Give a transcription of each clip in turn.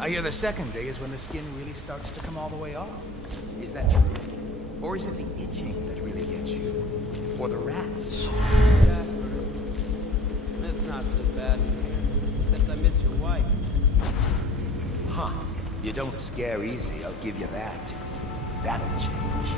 I hear the second day is when the skin really starts to come all the way off. Is that true? Or is it the itching that really gets you? Or the rats? Jasper, it's not so bad in here. Except I miss your wife. Huh. You don't scare easy, I'll give you that. That'll change.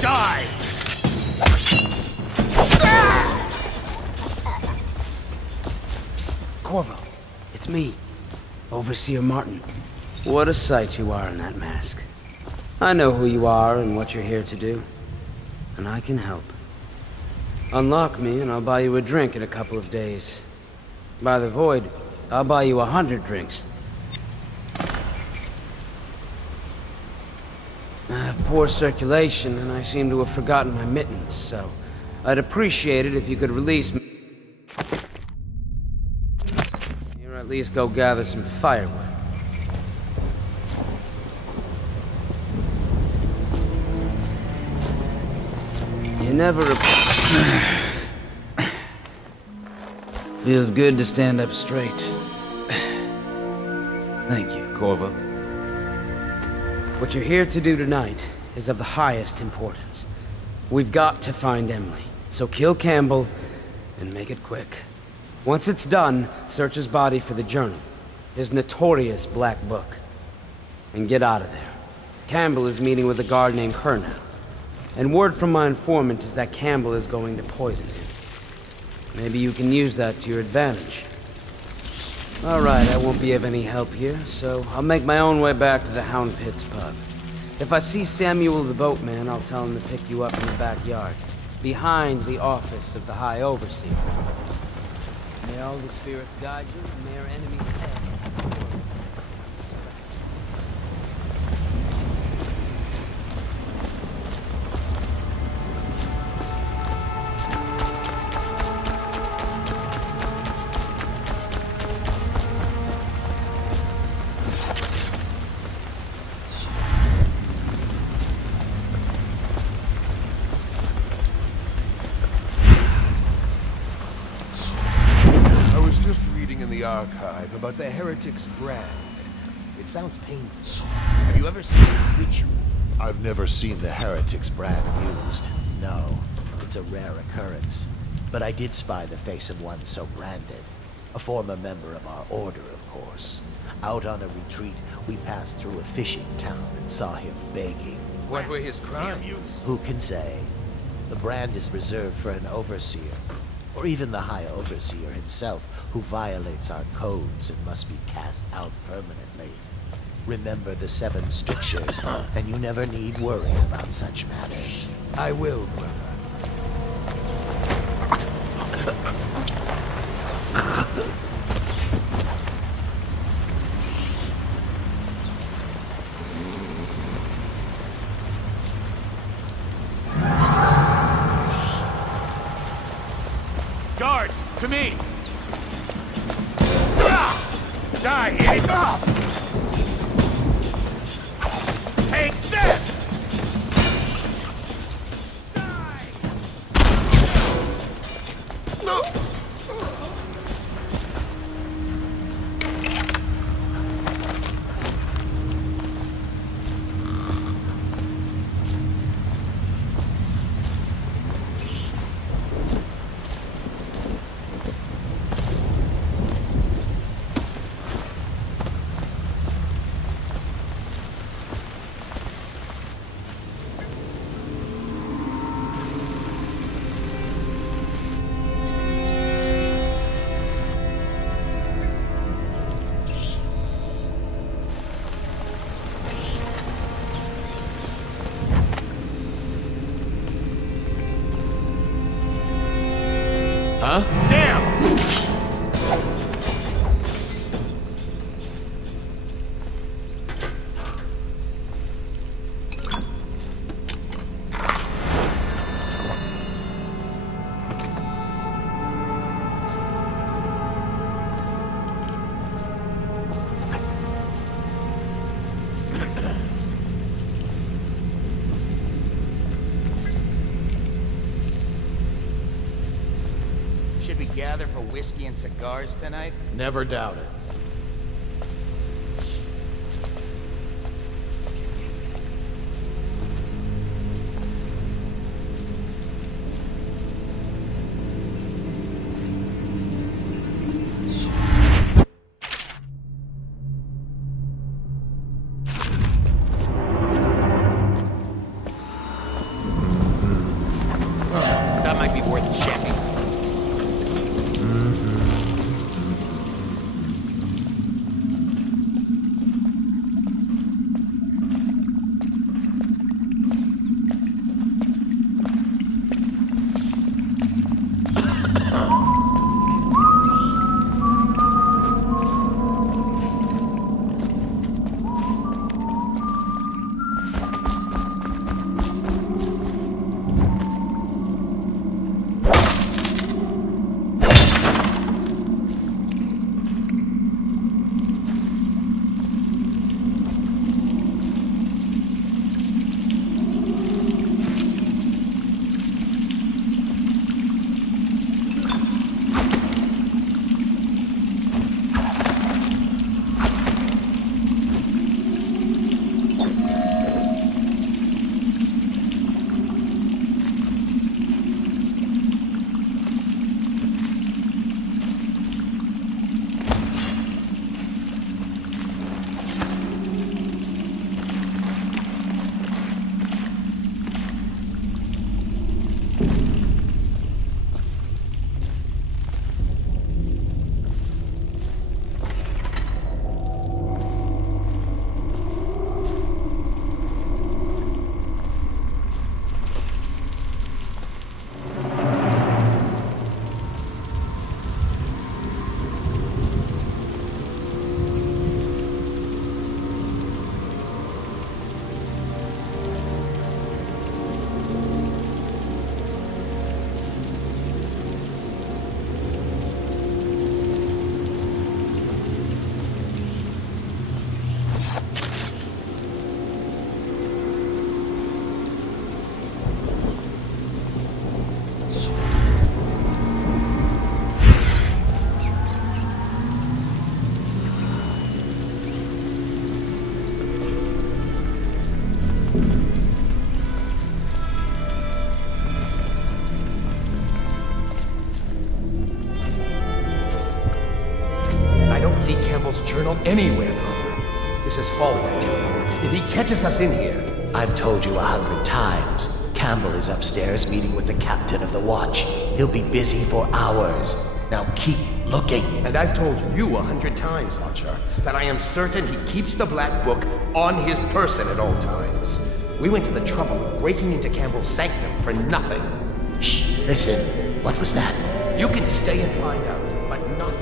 Die! Psst, Corvo. It's me, Overseer Martin. What a sight you are in that mask. I know who you are and what you're here to do. And I can help. Unlock me and I'll buy you a drink in a couple of days. By the Void, I'll buy you 100 drinks. I have poor circulation, and I seem to have forgotten my mittens, so I'd appreciate it if you could release me. Or at least go gather some firewood. You never... Feels good to stand up straight. Thank you, Corvo. What you're here to do tonight is of the highest importance. We've got to find Emily, so kill Campbell and make it quick. Once it's done, search his body for the journal, his notorious black book, and get out of there. Campbell is meeting with a guard named Kernow, and word from my informant is that Campbell is going to poison him. Maybe you can use that to your advantage. Alright, I won't be of any help here, so I'll make my own way back to the Hound Pits pub. If I see Samuel the boatman, I'll tell him to pick you up in the backyard, behind the office of the High Overseer. May all the spirits guide you, and may our enemies head. Archive about the Heretic's brand. It sounds painful. Have you ever seen a ritual? I've never seen the Heretic's brand used. No, it's a rare occurrence. But I did spy the face of one so branded. A former member of our order, of course. Out on a retreat, we passed through a fishing town and saw him begging. What were his crimes? Who can say? The brand is reserved for an overseer. Or even the High Overseer himself, who violates our codes and must be cast out permanently. Remember the 7 strictures, and you never need worry about such matters. I will, brother. Guards, to me! Die, idiot! Take this! Die! No! Huh? Damn! we gather for whiskey and cigars tonight? Never doubt it. That might be worth checking. Journal anywhere, brother. This is folly, I tell you. If he catches us in here... I've told you 100 times. Campbell is upstairs meeting with the captain of the watch. He'll be busy for hours. Now keep looking. And I've told you 100 times, Archer, that I am certain he keeps the Black Book on his person at all times. We went to the trouble of breaking into Campbell's sanctum for nothing. Shh, listen. What was that? You can stay and find out, but not...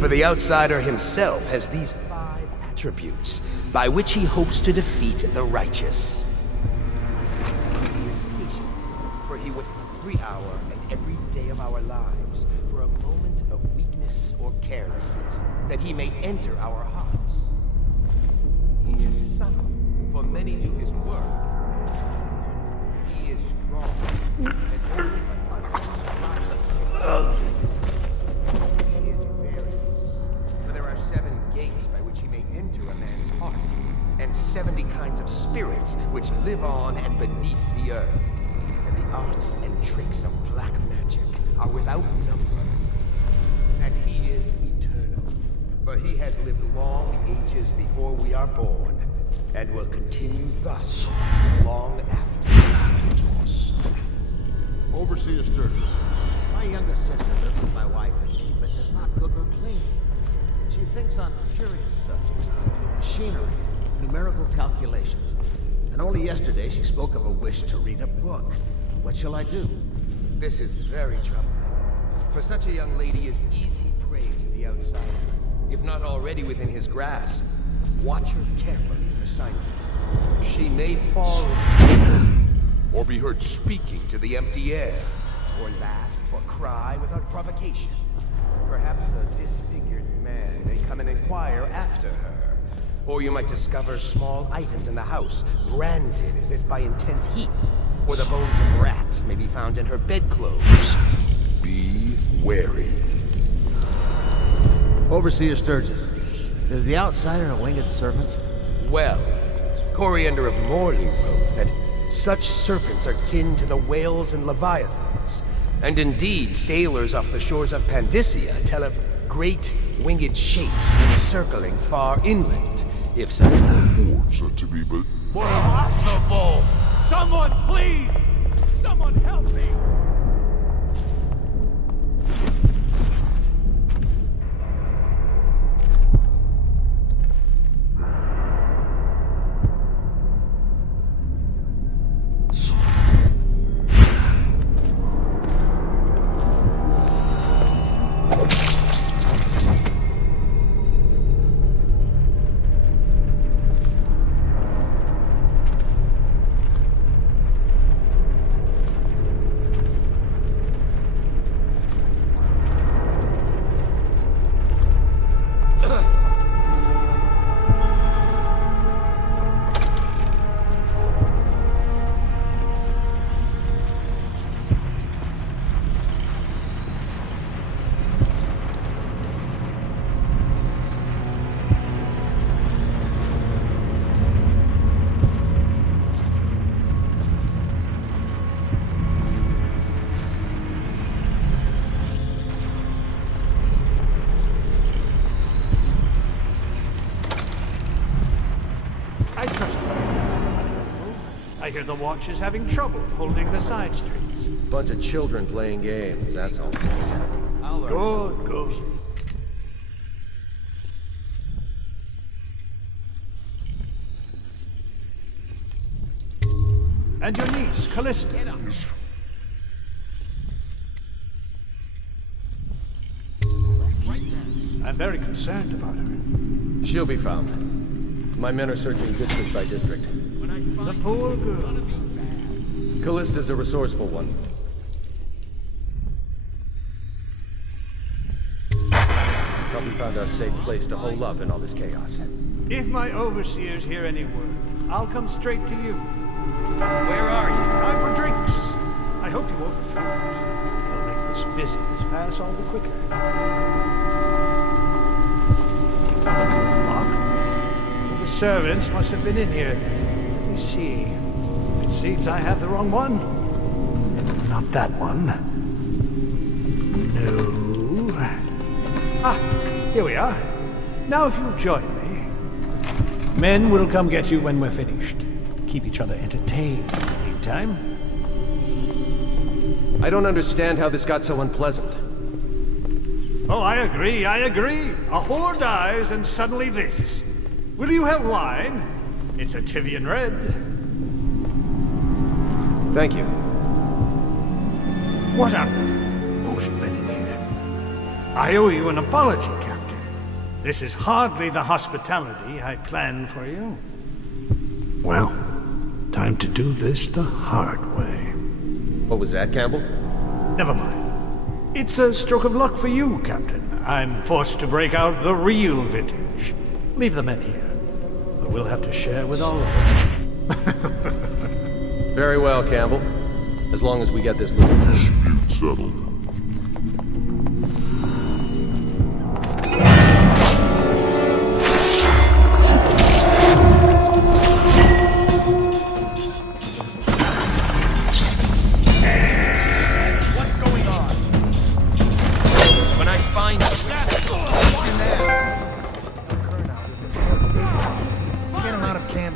For the outsider himself has these 5 attributes by which he hopes to defeat the righteous. He is patient, for he would every hour and every day of our lives for a moment of weakness or carelessness, that he may enter our hearts. He is subtle, for many do his work. He is strong, and only by utter surprise. He is various, for there are 7 gates by which he may enter a man's heart. witchcraft, and 70 kinds of spirits which live on and beneath the earth. And the arts and tricks of black magic are without number. And he is eternal, for he has lived long ages before we are born, and will continue thus long after. Overseer Sturgis. My younger sister lives with my wife and me, but does not cook or clean. She thinks on curious subjects, machinery, numerical calculations. And only yesterday she spoke of a wish to read a book. What shall I do? This is very troubling. For such a young lady is easy prey to the outsider. If not already within his grasp, watch her carefully for signs of it. She may fall into weakness, or be heard speaking to the empty air, or laugh or cry without provocation. Perhaps a disfigured man may come and inquire after her. Or you might discover small items in the house, branded as if by intense heat. Or the bones of rats may be found in her bedclothes. Be wary. Overseer Sturgis, is the outsider a winged serpent? Well, Coriander of Morley wrote that such serpents are kin to the whales and leviathans. And indeed, sailors off the shores of Pandysia tell of great winged shapes encircling far inland, if such Reports are to be but Possible! Someone, please! Someone help me! I hear the watch is having trouble holding the side streets. Bunch of children playing games, that's all. Good, good. And your niece, Callista. I'm very concerned about her. She'll be found. My men are searching district by district. The poor girl. Callista's a resourceful one. Probably found a safe place to hole up in all this chaos. If my overseers hear any word, I'll come straight to you. Where are you? Time for drinks. I hope you won't refuse. It'll make this business pass all the quicker. Locked? The servants must have been in here. Let me see. It seems I have the wrong one. Not that one. No. Ah, here we are. Now if you'll join me. Men will come get you when we're finished. Keep each other entertained in the meantime. I don't understand how this got so unpleasant. Oh, I agree, I agree. A whore dies and suddenly this. Will you have wine? It's a Tivian Red. Thank you. What on most men in here? I owe you an apology, Captain. This is hardly the hospitality I planned for you. Well, time to do this the hard way. What was that, Campbell? Never mind. It's a stroke of luck for you, Captain. I'm forced to break out the real vintage. Leave the men here. But we'll have to share with all of them. Very well, Campbell. As long as we get this little dispute settled.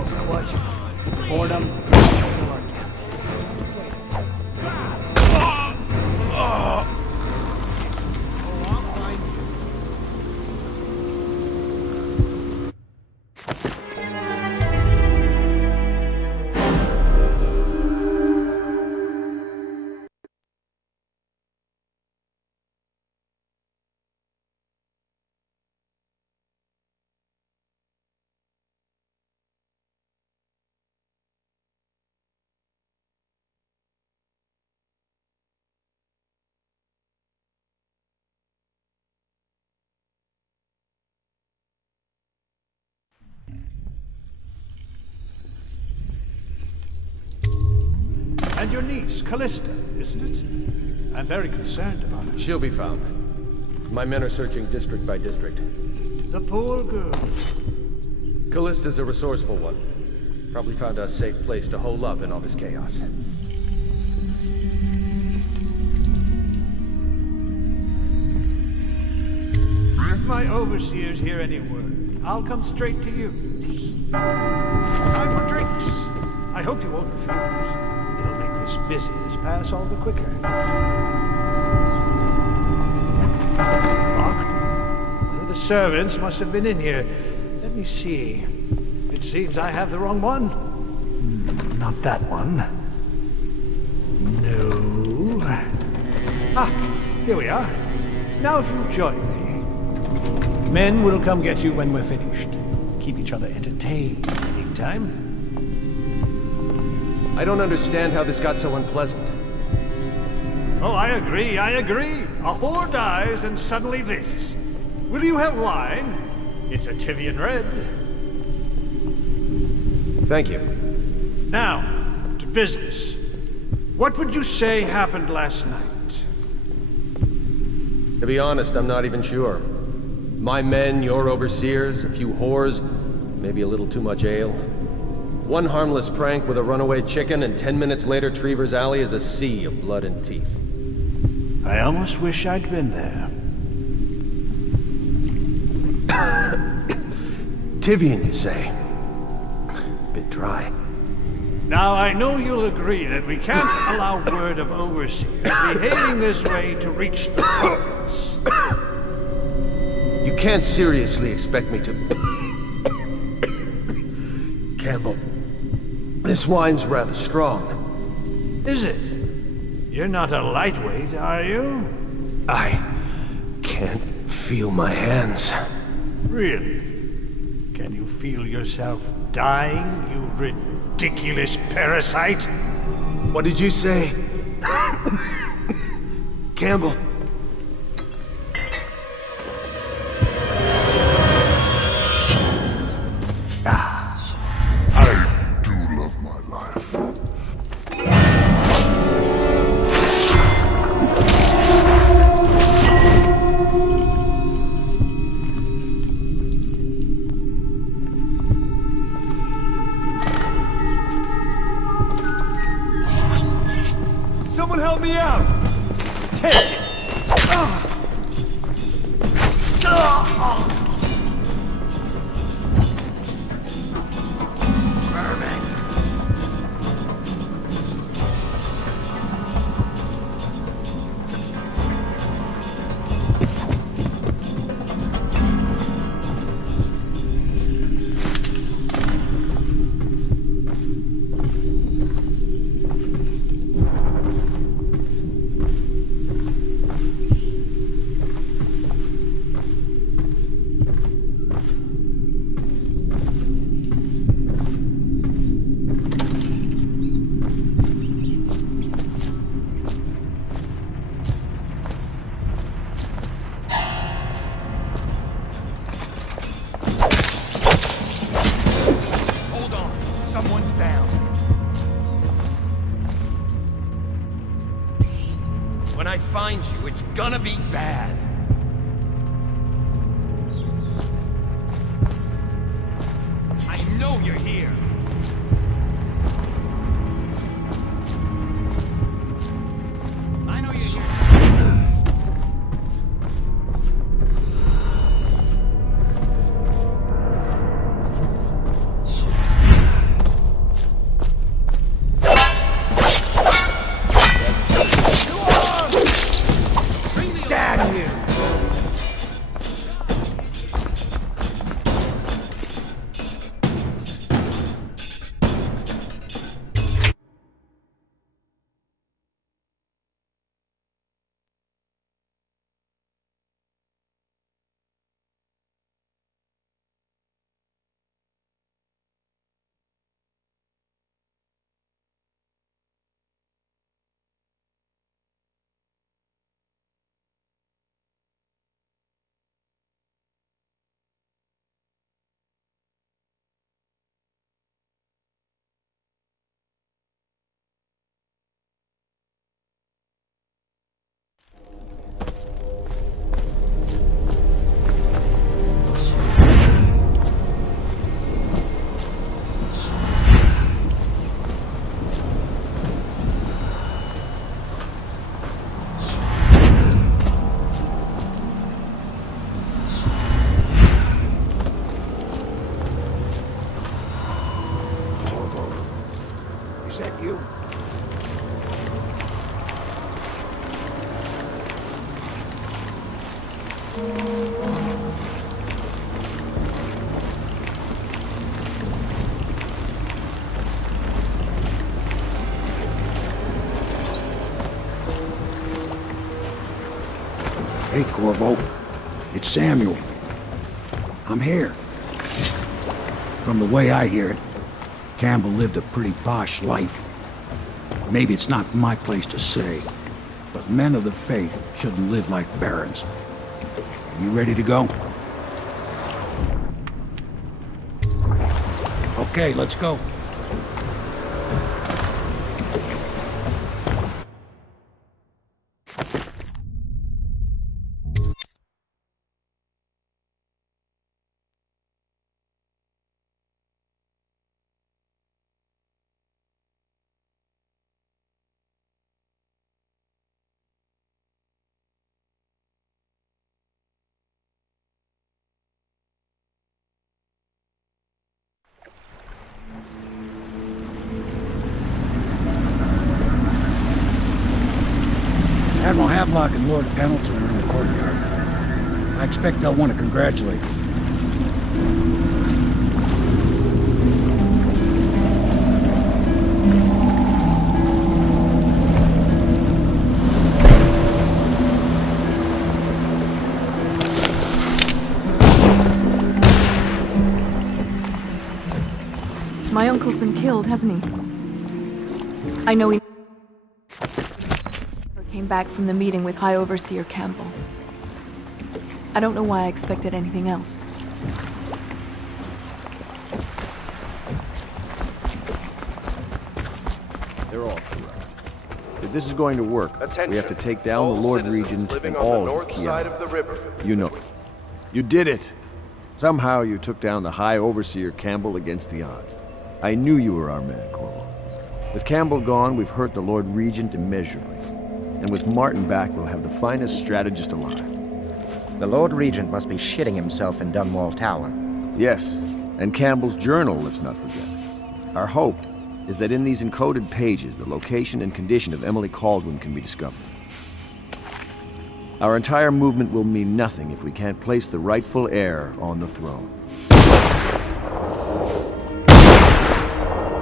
Campbell's clutches. Boredom. Kill our camp. And your niece, Callista, isn't it? I'm very concerned about her. She'll be found. My men are searching district by district. The poor girl. Callista's a resourceful one. Probably found a safe place to hole up in all this chaos. If my overseers hear any word, I'll come straight to you. Time for drinks. I hope you won't refuse. It'll make this business pass all the quicker. Locked? One of the servants must have been in here. Let me see. It seems I have the wrong one. Not that one. No. Ah, here we are. Now if you'll join me. Men will come get you when we're finished. Keep each other entertained in the meantime. I don't understand how this got so unpleasant. Oh, I agree. A whore dies and suddenly this. Will you have wine? It's a Tivian Red. Thank you. Now, to business. What would you say happened last night? To be honest, I'm not even sure. My men, your overseers, a few whores, maybe a little too much ale. One harmless prank with a runaway chicken, and 10 minutes later, Trevor's Alley is a sea of blood and teeth. I almost wish I'd been there. Tivian, you say? Bit dry. Now, I know you'll agree that we can't allow word of overseers behaving this way to reach the populace. You can't seriously expect me to... Campbell, this wine's rather strong. Is it? You're not a lightweight, are you? I can't feel my hands. Really? Can you feel yourself dying, you ridiculous parasite? What did you say? Campbell. I do love my life. Someone help me out! Take it! Someone's down. When I find you, it's gonna be bad. I know you're here. I know you're here. Is that you? Hey, Corvo. It's Samuel. I'm here. From the way I hear it, Campbell lived a pretty posh life. Maybe it's not my place to say, but men of the faith shouldn't live like barons. You ready to go? Okay, let's go. Admiral Havelock and Lord Pendleton are in the courtyard. I expect they'll want to congratulate you. My uncle's been killed, hasn't he? I know he never came back from the meeting with High Overseer Campbell. I don't know why I expected anything else. They're all correct. If this is going to work, we have to take down the Lord Regent and all of his key elements. You know. You did it! Somehow you took down the High Overseer Campbell against the odds. I knew you were our man, Corvo. With Campbell gone, we've hurt the Lord Regent immeasurably. And with Martin back, we'll have the finest strategist alive. The Lord Regent must be shitting himself in Dunwall Tower. Yes, and Campbell's journal, let's not forget. Our hope is that in these encoded pages, the location and condition of Emily Kaldwin can be discovered. Our entire movement will mean nothing if we can't place the rightful heir on the throne.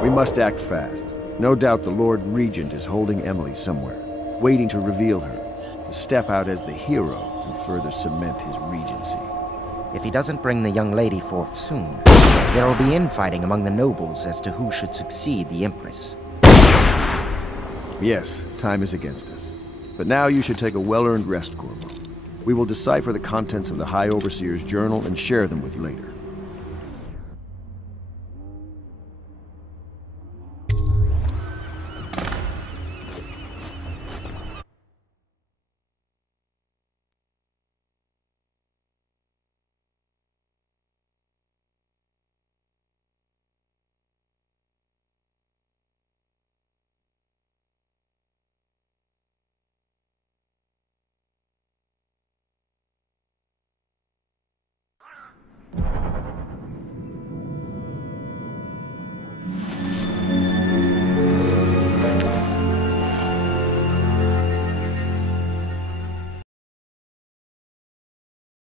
We must act fast. No doubt the Lord Regent is holding Emily somewhere, waiting to reveal her, to step out as the hero and further cement his regency. If he doesn't bring the young lady forth soon, there will be infighting among the nobles as to who should succeed the Empress. Yes, time is against us. But now you should take a well-earned rest, Corvo. We will decipher the contents of the High Overseer's journal and share them with you later.